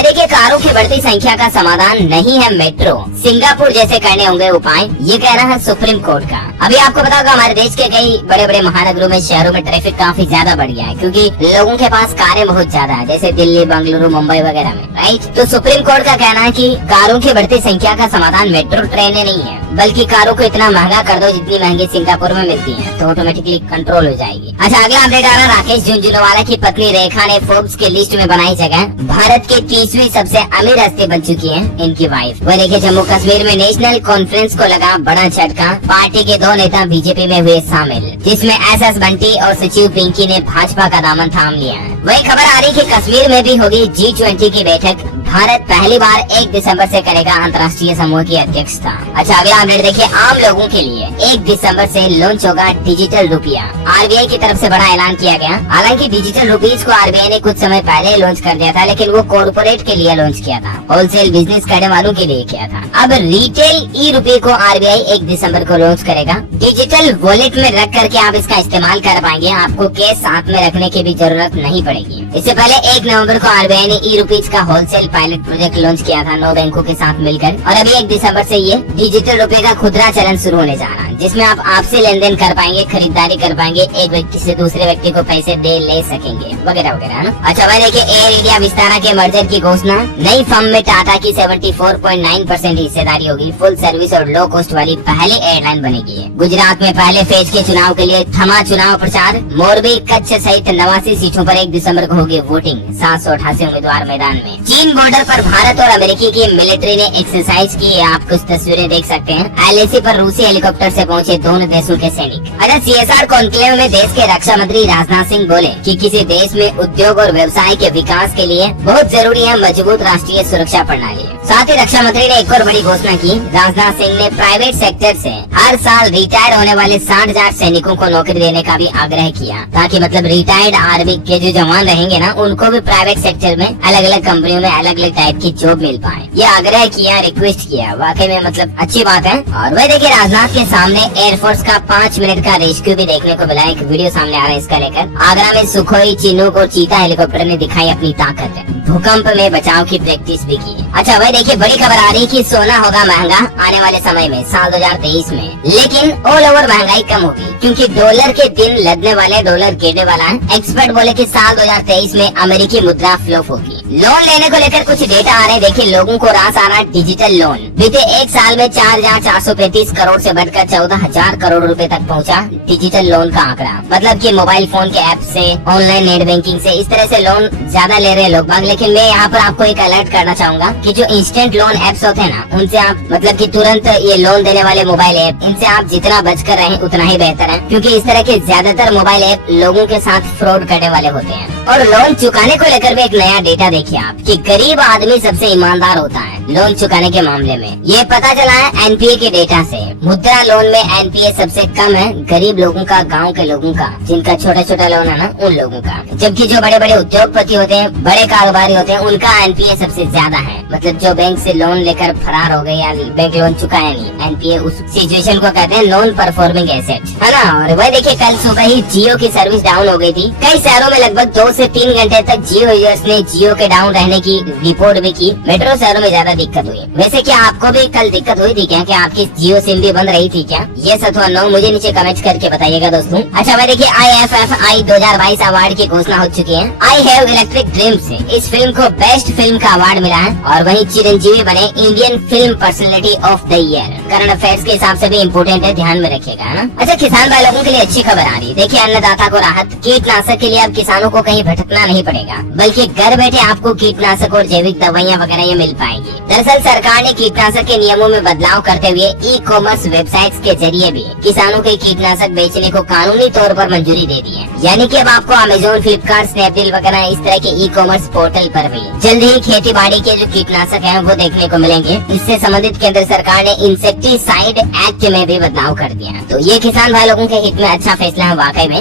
वह देखिए, कारों की बढ़ती संख्या का समाधान नहीं है मेट्रो, सिंगापुर जैसे करने होंगे उपाय, ये कह रहा है सुप्रीम कोर्ट का। अभी आपको पता होगा हमारे देश के कई बड़े बड़े महानगरों में, शहरों में ट्रैफिक काफी ज्यादा बढ़ गया है, क्योंकि लोगों के पास कारें बहुत ज्यादा है, जैसे दिल्ली, बेंगलुरु, मुंबई वगैरह में, राइट। तो सुप्रीम कोर्ट का कहना है कि कारों की बढ़ती संख्या का समाधान मेट्रो ट्रेनें नहीं है, बल्कि कारों को इतना महंगा कर दो जितनी महंगी सिंगापुर में मिलती है, तो ऑटोमेटिकली कंट्रोल हो जाएगी। अच्छा, अगला अपडेट आ रहा है, राकेश झुनझुनवाला की पत्नी रेखा ने फोर्ब्स की लिस्ट में बनाई जगह, भारत की 30वीं सबसे अमीर हस्ती बन चुकी है इनकी वाइफ। वह देखिए, जम्मू कश्मीर में नेशनल कॉन्फ्रेंस को लगा बड़ा झटका, पार्टी के 2 नेता बीजेपी में हुए शामिल, जिसमें एसएस बंटी और सचिव पिंकी ने भाजपा का दामन थाम लिया है। वही खबर आ रही कि कश्मीर में भी होगी G20 की बैठक, भारत पहली बार 1 दिसंबर से करेगा अंतर्राष्ट्रीय समूह की अध्यक्षता। अच्छा, अगला अपडेट देखिए, आम लोगों के लिए 1 दिसंबर से लॉन्च होगा डिजिटल रुपया। आरबीआई की तरफ से बड़ा ऐलान किया गया। हालांकि डिजिटल रुपीज को आरबीआई ने कुछ समय पहले लॉन्च कर दिया था, लेकिन वो कॉर्पोरेट के लिए लॉन्च किया था, होलसेल बिजनेस करने वालों के लिए किया था। अब रिटेल ई रुपये को आरबीआई 1 दिसंबर को लॉन्च करेगा। डिजिटल वॉलेट में रख करके आप इसका इस्तेमाल कर पाएंगे, आपको कैश साथ में रखने की भी जरूरत नहीं पड़ेगी। इससे पहले 1 नवंबर को आरबीआई ने ई रुपीज का होलसेल पायलट प्रोजेक्ट लॉन्च किया था 9 बैंकों के साथ मिलकर, और अभी 1 दिसंबर से ये डिजिटल रुपए का खुदरा चलन शुरू होने जा रहा है, जिसमें आप आपसे लेन देन कर पाएंगे, खरीदारी कर पाएंगे, एक व्यक्ति से दूसरे व्यक्ति को पैसे दे ले सकेंगे, वगैरह वगैरह ना। अच्छा भाई देखिए, एयर इंडिया विस्तारा के मर्जर की घोषणा, नई फर्म में टाटा की 74.9% हिस्सेदारी होगी, फुल सर्विस और लो कॉस्ट वाली पहली एयरलाइन बनेगी। गुजरात में पहले फेज के चुनाव के लिए थमा चुनाव प्रचार, मोरबी, कच्छ सहित 89 सीटों पर 1 दिसंबर को होगी वोटिंग, 788 उम्मीदवार मैदान में। चीन बॉर्डर पर भारत और अमेरिकी की मिलिट्री ने एक्सरसाइज की, आप कुछ तस्वीरें देख सकते हैं। एलएसी पर रूसी हेलीकॉप्टर से पहुंचे दोनों देशों के सैनिक। अच्छा, सीएसआर कॉन्क्लेव में देश के रक्षा मंत्री राजनाथ सिंह बोले कि किसी देश में उद्योग और व्यवसाय के विकास के लिए बहुत जरूरी है मजबूत राष्ट्रीय सुरक्षा प्रणाली। साथ ही रक्षा मंत्री ने एक और बड़ी घोषणा की। राजनाथ सिंह ने प्राइवेट सेक्टर से हर साल रिटायर होने वाले 60,000 सैनिकों को नौकरी देने का भी आग्रह किया, ताकि मतलब रिटायर्ड आर्मी के जो जवान रहेंगे ना, उनको भी प्राइवेट सेक्टर में अलग अलग कंपनियों में अलग अलग टाइप की जॉब मिल पाए। ये आग्रह किया, रिक्वेस्ट किया, वाकई में मतलब अच्छी बात है। और वह देखिए, राजनाथ के सामने एयरफोर्स का 5 मिनट का रेस्क्यू भी देखने को मिला। एक वीडियो सामने आ रहा है इसका लेकर। आगरा में सुखोई, चिनूक और चीता हेलीकॉप्टर ने दिखाई अपनी ताकत, भूकंप में बचाव की प्रैक्टिस भी की। अच्छा भाई देखिए, बड़ी खबर आ रही कि सोना होगा महंगा आने वाले समय में, साल 2023 में, लेकिन ऑल ओवर महंगाई कम होगी, क्योंकि डॉलर के दिन लदने वाले, डॉलर गिरने वाला है। एक्सपर्ट बोले कि साल 2023 में अमेरिकी मुद्रा फ्लॉप होगी। लोन लेने को लेकर कुछ डेटा आ रहे हैं, देखिए लोगों को रास आ रहा है डिजिटल लोन। बीते 1 साल में 4,435 करोड़ से बढ़कर 14,000 करोड़ रुपए तक पहुंचा डिजिटल लोन का आंकड़ा। मतलब कि मोबाइल फोन के ऐप से, ऑनलाइन नेट बैंकिंग से, इस तरह से लोन ज्यादा ले रहे हैं लोग बाग। लेकिन मैं यहाँ पर आपको एक अलर्ट करना चाहूंगा कि जो इंस्टेंट लोन ऐप्स होते हैं ना, उनसे आप मतलब कि तुरंत ये लोन देने वाले मोबाइल ऐप, इनसे आप जितना बचकर रहें उतना ही बेहतर है, क्योंकि इस तरह के ज्यादातर मोबाइल ऐप लोगों के साथ फ्रॉड करने वाले होते हैं। और लोन चुकाने को लेकर भी एक नया डेटा देखिए आप, कि गरीब आदमी सबसे ईमानदार होता है लोन चुकाने के मामले में। ये पता चला है एनपीए के डेटा से। मुद्रा लोन में एनपीए सबसे कम है गरीब लोगों का, गांव के लोगों का, जिनका छोटा छोटा लोन है ना, उन लोगों का। जबकि जो बड़े बड़े उद्योगपति होते हैं, बड़े कारोबारी होते हैं, उनका एनपीए सबसे ज्यादा है। मतलब जो बैंक से लोन लेकर फरार हो गए या बैंक लोन चुकाया नहीं, एनपीए उस सिचुएशन को कहते हैं नॉन परफॉर्मिंग एसेट, है ना। और वह देखिए, कल सुबह ही जियो की सर्विस डाउन हो गई थी। कई शहरों में लगभग 2 से 3 घंटे तक जियो यूजर्स ने जियो के डाउन रहने की रिपोर्ट भी की। मेट्रो शहरों में ज्यादा दिक्कत हुई। वैसे क्या आपको भी कल दिक्कत हुई थी क्या? कि आपकी जियो सिम भी बंद रही थी क्या? ये अथवा नो मुझे नीचे कमेंट करके बताइएगा दोस्तों। अच्छा भाई देखिए, IFFI 2022 अवार्ड की घोषणा हो चुकी है। आई हैव इलेक्ट्रिक ड्रीम्स से इस फिल्म को बेस्ट फिल्म का अवार्ड मिला है, और वहीं चिरंजीवी बने Indian film personality of the year. Current affairs के हिसाब से भी इम्पोर्टेंट है, ध्यान में रखिएगा, है ना। अच्छा, किसान भाई लोगों के लिए अच्छी खबर आ रही है। देखिए, अन्नदाता को राहत, कीटनाशक के लिए अब किसानों को कहीं भटकना नहीं पड़ेगा, बल्कि घर बैठे आपको कीटनाशक और जैविक दवाइयाँ वगैरह ये मिल पाएगी। दरअसल सरकार ने कीटनाशक के नियमों में बदलाव करते हुए ई कॉमर्स वेबसाइट्स के जरिए भी किसानों के कीटनाशक बेचने को कानूनी तौर पर मंजूरी दे दी है। यानी कि अब आपको अमेजोन, फ्लिपकार्ट, स्नैपडील वगैरह इस तरह के ई कॉमर्स पोर्टल पर भी जल्द ही खेती बाड़ी के जो कीटनाशक हैं वो देखने को मिलेंगे। इससे संबंधित केंद्र सरकार ने इंसेक्टिसाइड एक्ट में भी बदलाव कर दिया। तो ये किसान भाई लोगों के हित में अच्छा फैसला है वाकई में।